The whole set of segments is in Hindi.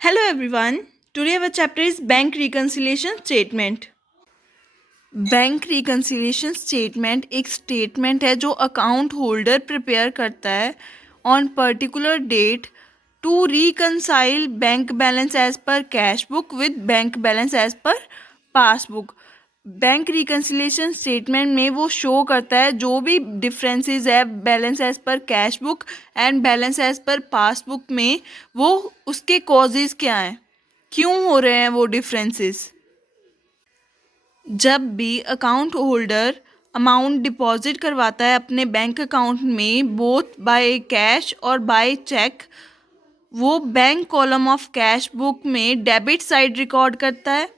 Hello everyone. Today our chapter is Bank Reconciliation Statement. Bank reconciliation statement एक स्टेटमेंट है जो अकाउंट होल्डर प्रिपेयर करता है on particular date to reconcile bank balance as per cash book with bank balance as per passbook. Bank reconciliation statement में वो शो करता है जो भी डिफरेंसेस है balance as per cash book and balance as per passbook में, वो उसके कॉजेज़ क्या हैं, क्यों हो रहे हैं वो डिफरेंसेस। जब भी अकाउंट होल्डर अमाउंट डिपॉजिट करवाता है अपने बैंक अकाउंट में बोथ बाय कैश और बाय चेक, वो bank column of cash book में डेबिट साइड रिकॉर्ड करता है,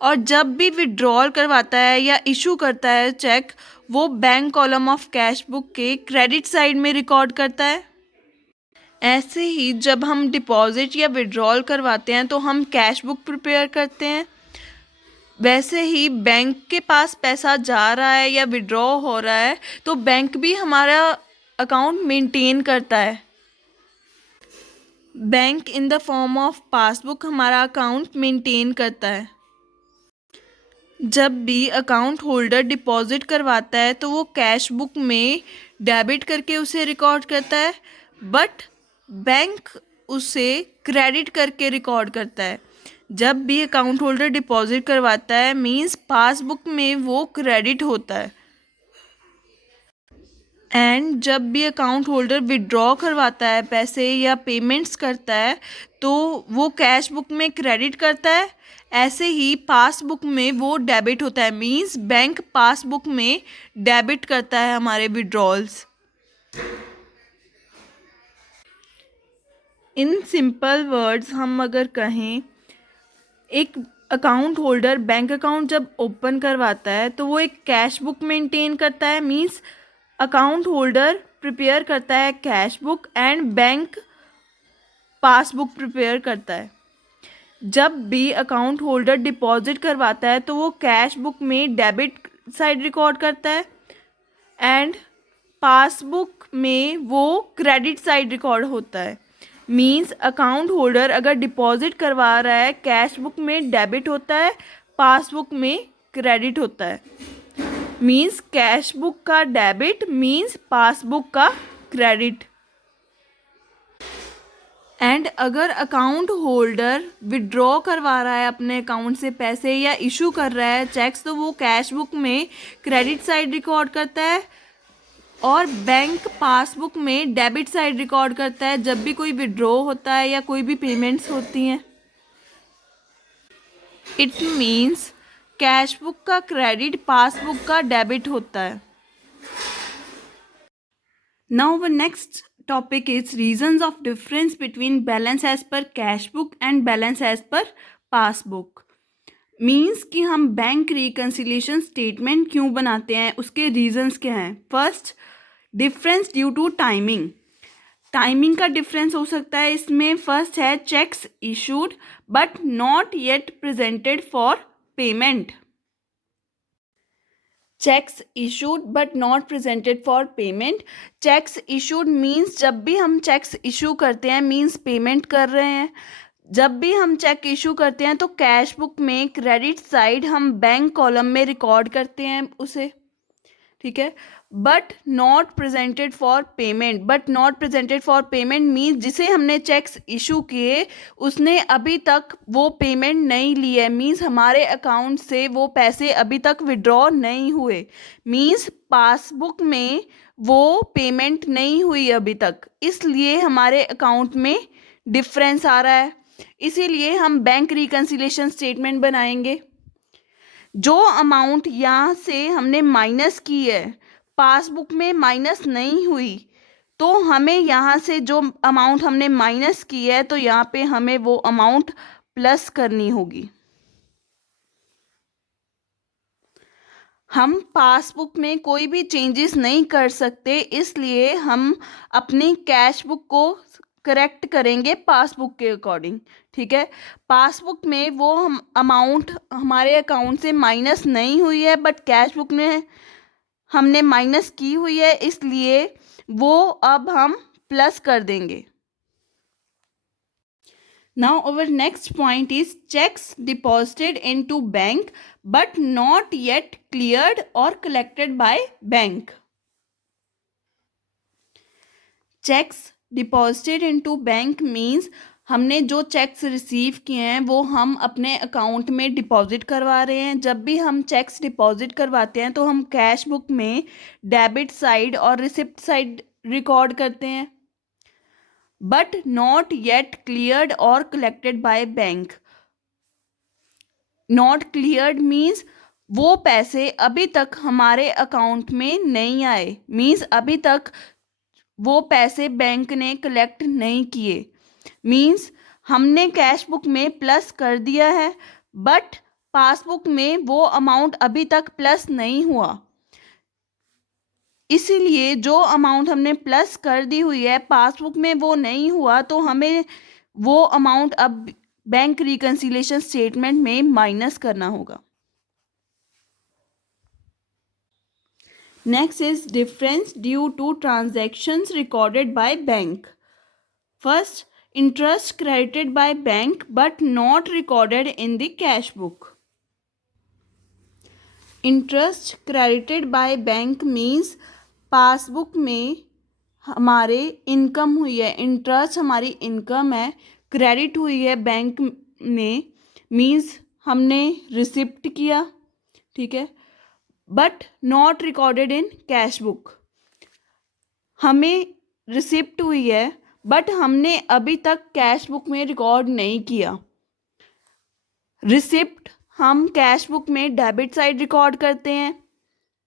और जब भी विड्रॉल करवाता है या इशू करता है चेक, वो bank column of cash book के क्रेडिट साइड में रिकॉर्ड करता है। ऐसे ही जब हम डिपॉजिट या विड्रॉल करवाते हैं तो हम कैश बुक प्रिपेयर करते हैं। वैसे ही बैंक के पास पैसा जा रहा है या विड्रॉ हो रहा है तो बैंक भी हमारा अकाउंट मेंटेन करता है। Bank in the form of passbook हमारा अकाउंट मेंटेन करता है। जब भी अकाउंट होल्डर डिपॉजिट करवाता है तो वो कैश बुक में डेबिट करके उसे रिकॉर्ड करता है, बट बैंक उसे क्रेडिट करके रिकॉर्ड करता है। जब भी अकाउंट होल्डर डिपॉजिट करवाता है मींस पासबुक में वो क्रेडिट होता है, एंड जब भी अकाउंट होल्डर विड्रॉ करवाता है पैसे या पेमेंट्स करता है तो वो कैश बुक में क्रेडिट करता है। ऐसे ही पासबुक में वो डेबिट होता है, मींस बैंक पासबुक में डेबिट करता है हमारे विड्रॉल्स। इन सिंपल वर्ड्स हम अगर कहें, एक अकाउंट होल्डर बैंक अकाउंट जब ओपन करवाता है तो वो एक कैश बुक मेंटेन करता है, मींस अकाउंट होल्डर प्रिपेयर करता है cash book and bank passbook prepare करता है। जब भी अकाउंट होल्डर डिपॉजिट करवाता है तो वो कैश बुक में डेबिट साइड रिकॉर्ड करता है एंड पासबुक में वो क्रेडिट साइड रिकॉर्ड होता है। मींस अकाउंट होल्डर अगर डिपॉजिट करवा रहा है कैश बुक में डेबिट होता है, पासबुक में क्रेडिट होता है। मींस कैश बुक का डेबिट मींस पासबुक का क्रेडिट। एंड अगर अकाउंट होल्डर विड्रॉ करवा रहा है अपने अकाउंट से पैसे या इशू कर रहा है चेक्स तो वो कैश बुक में क्रेडिट साइड रिकॉर्ड करता है और बैंक पासबुक में डेबिट साइड रिकॉर्ड करता है जब भी कोई विड्रॉ होता है या कोई भी पेमेंट्स होती हैं। इट मीन्स कैश बुक का क्रेडिट पासबुक का डेबिट होता है। Now the next topic is reasons of difference between balance as per cash book and balance as per passbook. Means कि हम बैंक रिकन्सिलिएशन स्टेटमेंट क्यों बनाते हैं, उसके रीजंस क्या हैं। First, difference due to timing. Timing का डिफरेंस हो सकता है इसमें। फर्स्ट है cheques issued but not yet presented for payment. Cheques issued but not presented for payment. Cheques issued means जब भी हम चेक्स इशू करते हैं मीन्स पेमेंट कर रहे हैं। जब भी हम चेक इशू करते हैं तो कैश बुक में क्रेडिट साइड हम बैंक कॉलम में रिकॉर्ड करते हैं उसे, ठीक है। But not presented for payment, but not presented for payment means जिसे हमने चेक्स इशू किए उसने अभी तक वो पेमेंट नहीं ली है, मीन्स हमारे अकाउंट से वो पैसे अभी तक विड्रॉ नहीं हुए, मीन्स पासबुक में वो पेमेंट नहीं हुई अभी तक, इसलिए हमारे अकाउंट में डिफरेंस आ रहा है। इसीलिए हम बैंक रिकन्सिलिएशन स्टेटमेंट बनाएंगे। जो अमाउंट यहाँ से हमने माइनस की है पासबुक में माइनस नहीं हुई, तो हमें यहाँ से जो अमाउंट हमने माइनस की है तो यहाँ पे हमें वो अमाउंट प्लस करनी होगी। हम पासबुक में कोई भी चेंजेस नहीं कर सकते, इसलिए हम अपनी कैश बुक को करेक्ट करेंगे पासबुक के अकॉर्डिंग, ठीक है। पासबुक में वो हम अमाउंट हमारे अकाउंट से माइनस नहीं हुई है बट कैश बुक में हमने माइनस की हुई है, इसलिए वो अब हम प्लस कर देंगे। Now our next point is checks deposited into bank but not yet cleared or collected by bank. Checks deposited into bank means हमने जो चेक्स रिसीव किए हैं वो हम अपने अकाउंट में डिपॉजिट करवा रहे हैं. जब भी हम चेक्स डिपॉजिट करवाते हैं तो हम कैश बुक में डेबिट साइड और रिसिप्ट साइड रिकॉर्ड करते हैं. बट नॉट येट क्लियर्ड और collected by bank. Not cleared means वो पैसे अभी तक हमारे अकाउंट में नहीं आए. मीन्स अभी तक वो पैसे बैंक ने कलेक्ट नहीं किए. मीन्स हमने कैश बुक में प्लस कर दिया है बट पासबुक में वो अमाउंट अभी तक प्लस नहीं हुआ. इसीलिए जो अमाउंट हमने प्लस कर दी हुई है पासबुक में वो नहीं हुआ तो हमें वो अमाउंट अब बैंक रिकंसिलिएशन स्टेटमेंट में माइनस करना होगा. Next is difference due to transactions recorded by bank. First, interest credited by bank but not recorded in the cash book. Interest credited by bank means passbook में हमारे इनकम हुई है, इंटरेस्ट हमारी इनकम है, क्रेडिट हुई है बैंक में मीन्स हमने रिसिप्ट किया. ठीक है. But not recorded in cash book. हमें रिसिप्ट हुई है बट हमने अभी तक कैश बुक में रिकॉर्ड नहीं किया. रिसिप्ट हम कैश बुक में डेबिट साइड रिकॉर्ड करते हैं.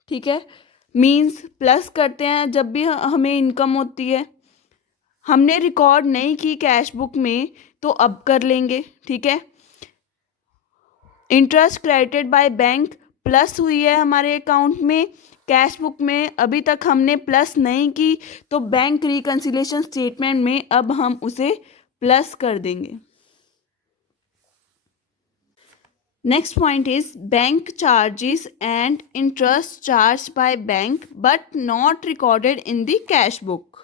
ठीक है. मीन्स प्लस करते हैं जब भी हमें इनकम होती है. हमने रिकॉर्ड नहीं की कैश बुक में तो अब कर लेंगे. ठीक है. Interest credited by bank plus हुई है हमारे अकाउंट में, कैश बुक में अभी तक हमने प्लस नहीं की तो बैंक रिकंसिलिएशन स्टेटमेंट में अब हम उसे प्लस कर देंगे. Next point is bank charges and interest charge by bank but not recorded in the cash book.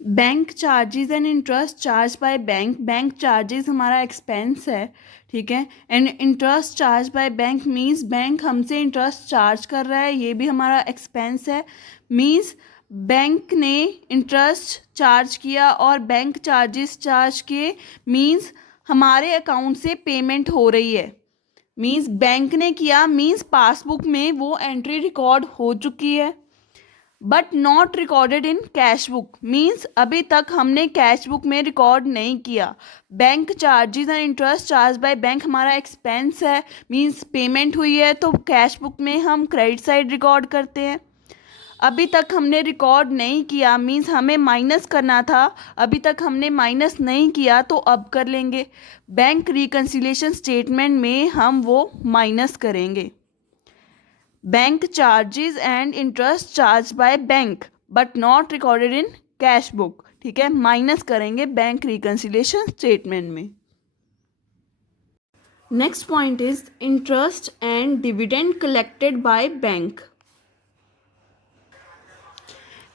Bank charges and interest charge by bank. Bank charges हमारा एक्सपेंस है. ठीक है. And interest charge by bank means bank हमसे इंटरेस्ट चार्ज कर रहा है, ये भी हमारा एक्सपेंस है. मीन्स बैंक ने इंटरेस्ट चार्ज किया और बैंक चार्जेस चार्ज किए मीन्स हमारे अकाउंट से पेमेंट हो रही है. मीन्स बैंक ने किया मीन्स पासबुक में वो एंट्री रिकॉर्ड हो चुकी है. But not recorded in cash book means अभी तक हमने कैश बुक में रिकॉर्ड नहीं किया. Bank charges and interest charge by bank हमारा एक्सपेंस है मीन्स पेमेंट हुई है तो कैश बुक में हम क्रेडिट साइड रिकॉर्ड करते हैं. अभी तक हमने रिकॉर्ड नहीं किया मीन्स हमें माइनस करना था, अभी तक हमने माइनस नहीं किया तो अब कर लेंगे. बैंक रिकंसिलिएशन स्टेटमेंट में हम वो माइनस करेंगे. Bank charges and interest charge by bank but not recorded in cash book. ठीक है. माइनस करेंगे बैंक रिकंसिलिएशन स्टेटमेंट में. Next point is interest and dividend collected by bank.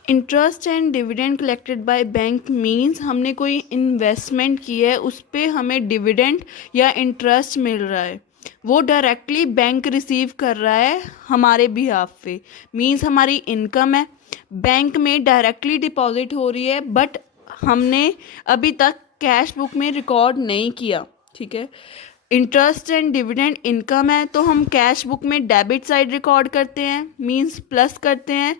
Interest and dividend collected by bank means हमने कोई इन्वेस्टमेंट की है उस पर हमें डिविडेंड या इंटरेस्ट मिल रहा है, वो डायरेक्टली बैंक रिसीव कर रहा है हमारे बिहाफ पे. मीन्स हमारी इनकम है, बैंक में डायरेक्टली डिपॉजिट हो रही है बट हमने अभी तक कैश बुक में रिकॉर्ड नहीं किया. ठीक है. इंटरेस्ट एंड डिविडेंड इनकम है तो हम कैश बुक में डेबिट साइड रिकॉर्ड करते हैं मीन्स प्लस करते हैं.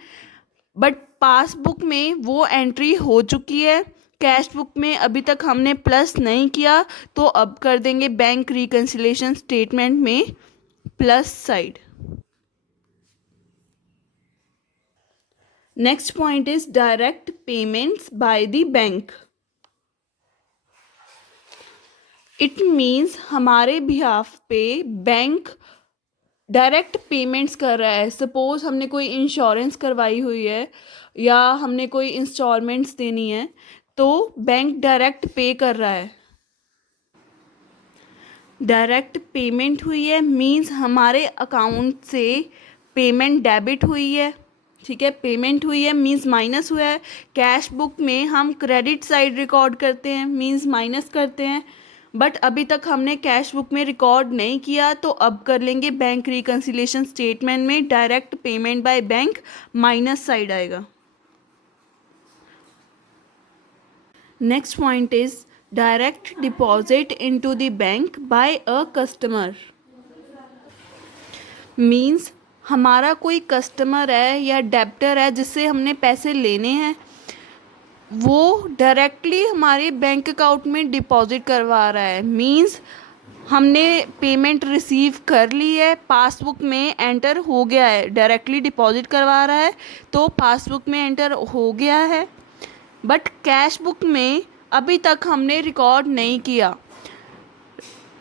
बट पासबुक में वो एंट्री हो चुकी है, कैश बुक में अभी तक हमने प्लस नहीं किया तो अब कर देंगे बैंक रिकंसिलिएशन स्टेटमेंट में plus side. Next point is direct payments by the bank. It means हमारे बिहाफ पे बैंक डायरेक्ट पेमेंट्स कर रहा है. सपोज हमने कोई इंश्योरेंस करवाई हुई है या हमने कोई इंस्टॉलमेंट्स देनी है तो बैंक डायरेक्ट पे कर रहा है. डायरेक्ट पेमेंट हुई है मीन्स हमारे अकाउंट से पेमेंट डेबिट हुई है. ठीक है, पेमेंट हुई है मीन्स माइनस हुआ है। कैश बुक में हम क्रेडिट साइड रिकॉर्ड करते हैं मीन्स माइनस करते हैं, बट अभी तक हमने कैश बुक में रिकॉर्ड नहीं किया, तो अब कर लेंगे बैंक रिकन्सिलिएशन स्टेटमेंट में direct payment by bank minus side आएगा। Next point is direct deposit into the bank by a customer. Means हमारा कोई कस्टमर है या डेब्टर है जिससे हमने पैसे लेने हैं, वो डायरेक्टली हमारे बैंक अकाउंट में डिपॉजिट करवा रहा है। मीन्स हमने पेमेंट रिसीव कर ली है, पासबुक में एंटर हो गया है, डायरेक्टली डिपॉजिट करवा रहा है तो पासबुक में एंटर हो गया है, बट कैश बुक में अभी तक हमने रिकॉर्ड नहीं किया।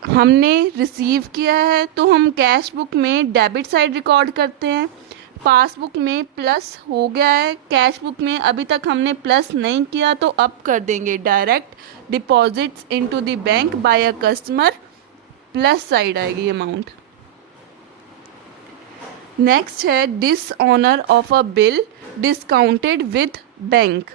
हमने रिसीव किया है तो हम कैश बुक में डेबिट साइड रिकॉर्ड करते हैं, पासबुक में प्लस हो गया है, कैश बुक में अभी तक हमने प्लस नहीं किया तो अब कर देंगे direct deposits into the bank by a customer, plus side आएगी अमाउंट। नेक्स्ट है dishonour of a bill discounted with bank.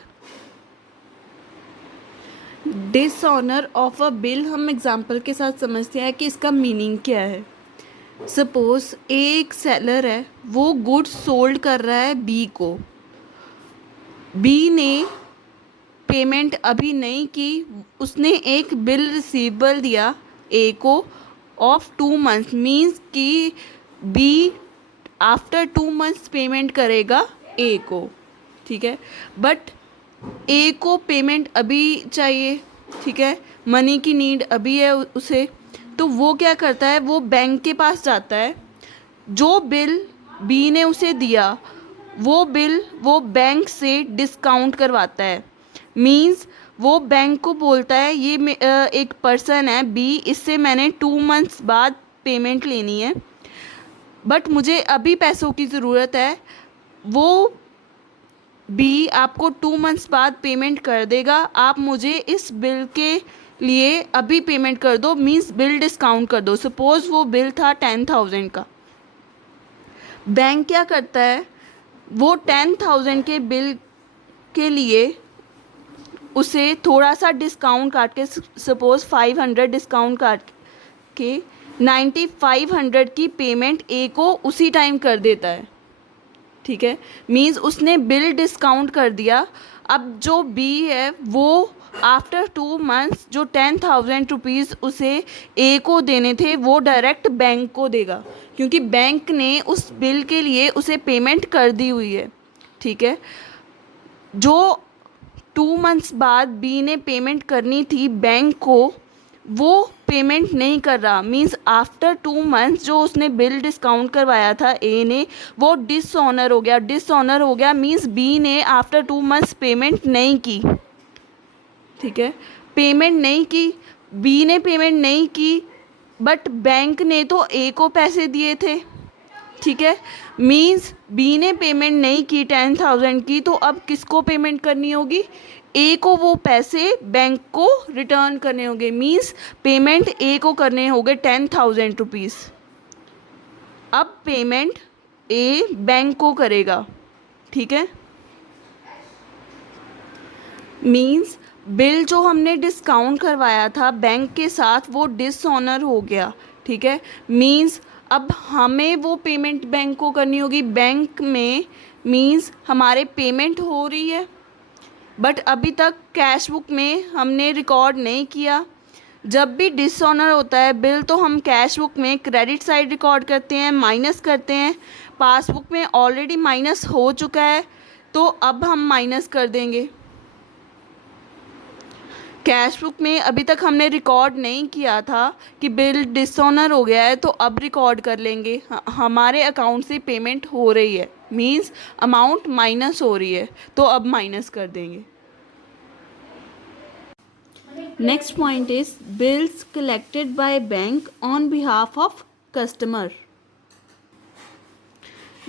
Dishonour of a bill हम एग्जाम्पल के साथ समझते हैं कि इसका मीनिंग क्या है। सपोज एक सेलर है, वो गुड्स सोल्ड कर रहा है बी को, बी ने पेमेंट अभी नहीं की, उसने एक बिल रिसीवेबल दिया ए को ऑफ 2 मंथ्स, मीन्स कि बी आफ्टर 2 मंथ्स पेमेंट करेगा ए को, ठीक है, बट ए को पेमेंट अभी चाहिए, ठीक है, मनी की नीड अभी है उसे, तो वो क्या करता है, वो बैंक के पास जाता है, जो बिल बी ने उसे दिया वो बिल वो बैंक से डिस्काउंट करवाता है। मीन्स वो बैंक को बोलता है ये एक पर्सन है बी, इससे मैंने 2 मंथ्स बाद पेमेंट लेनी है, बट मुझे अभी पैसों की ज़रूरत है, वो बी आपको 2 मंथ्स बाद पेमेंट कर देगा, आप मुझे इस बिल के लिए अभी पेमेंट कर दो, मीन्स बिल डिस्काउंट कर दो। सपोज़ वो बिल था 10,000 का, बैंक क्या करता है, वो 10,000 के बिल के लिए उसे थोड़ा सा डिस्काउंट काट के, सपोज़ 500 डिस्काउंट काट के 9,500 की पेमेंट ए को उसी टाइम कर देता है, ठीक है, मीन्स उसने बिल डिस्काउंट कर दिया। अब जो बी है वो आफ्टर 2 मंथ्स जो 10,000 रुपीज़ उसे ए को देने थे वो डायरेक्ट बैंक को देगा, क्योंकि बैंक ने उस बिल के लिए उसे पेमेंट कर दी हुई है, ठीक है। जो 2 मंथ्स बाद बी ने पेमेंट करनी थी बैंक को, वो पेमेंट नहीं कर रहा, मीन्स आफ्टर 2 मंथ्स जो उसने बिल डिस्काउंट करवाया था ए ने, वो डिसऑनर हो गया। डिसऑनर हो गया मीन्स बी ने आफ्टर 2 मंथ्स पेमेंट नहीं की, ठीक है, पेमेंट नहीं की, बी ने पेमेंट नहीं की, बट बैंक ने तो ए को पैसे दिए थे, ठीक है, मीन्स बी ने पेमेंट नहीं की 10,000 की, तो अब किसको पेमेंट करनी होगी, ए को वो पैसे बैंक को रिटर्न करने होंगे, मीन्स पेमेंट ए को करने होंगे 10,000 रुपीज़। अब पेमेंट ए बैंक को करेगा, ठीक है, मीन्स बिल जो हमने डिस्काउंट करवाया था बैंक के साथ वो डिसऑनर हो गया, ठीक है, मीन्स अब हमें वो पेमेंट बैंक को करनी होगी, बैंक में मीन्स हमारे पेमेंट हो रही है, बट अभी तक कैश बुक में हमने रिकॉर्ड नहीं किया। जब भी डिसऑनर होता है बिल तो हम कैश बुक में क्रेडिट साइड रिकॉर्ड करते हैं, माइनस करते हैं, पासबुक में ऑलरेडी माइनस हो चुका है तो अब हम माइनस कर देंगे। कैश बुक में अभी तक हमने रिकॉर्ड नहीं किया था कि बिल डिसऑनर हो गया है तो अब रिकॉर्ड कर लेंगे, हमारे अकाउंट से पेमेंट हो रही है, मीन्स अमाउंट माइनस हो रही है तो अब माइनस कर देंगे। Next point is bills collected by bank on behalf of customer.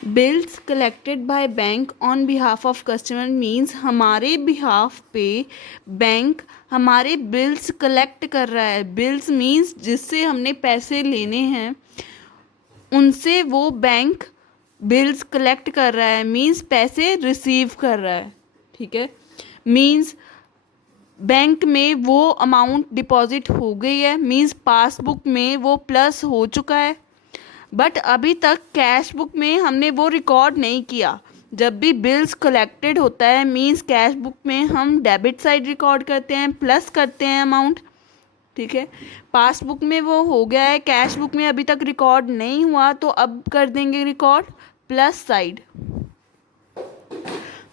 Bills collected by bank on behalf of customer means हमारे बिहाफ पे बैंक हमारे बिल्स कलेक्ट कर रहा है। बिल्स मीन्स जिससे हमने पैसे लेने हैं उनसे वो बैंक बिल्स कलेक्ट कर रहा है मीन्स पैसे रिसीव कर रहा है, ठीक है। मीन्स बैंक में वो अमाउंट डिपॉजिट हो गई है, मीन्स पासबुक में वो प्लस हो चुका है, बट अभी तक कैश बुक में हमने वो रिकॉर्ड नहीं किया। जब भी बिल्स कलेक्टेड होता है मीन्स कैश बुक में हम डेबिट साइड रिकॉर्ड करते हैं, प्लस करते हैं अमाउंट, ठीक है। पासबुक में वो हो गया है, कैश बुक में अभी तक रिकॉर्ड नहीं हुआ, तो अब कर देंगे record plus side.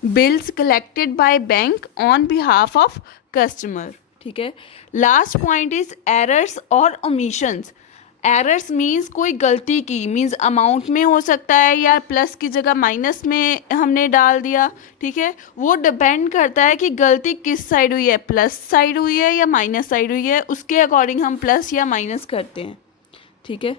Bills collected by bank on behalf of customer, ठीक है। लास्ट पॉइंट इज एरर्स और ओमिशंस। एरर्स मीन्स कोई गलती की, मीन्स अमाउंट में हो सकता है या प्लस की जगह माइनस में हमने डाल दिया, ठीक है। वो डिपेंड करता है कि गलती किस साइड हुई है, प्लस साइड हुई है या माइनस साइड हुई है, उसके अकॉर्डिंग हम प्लस या माइनस करते हैं, ठीक है।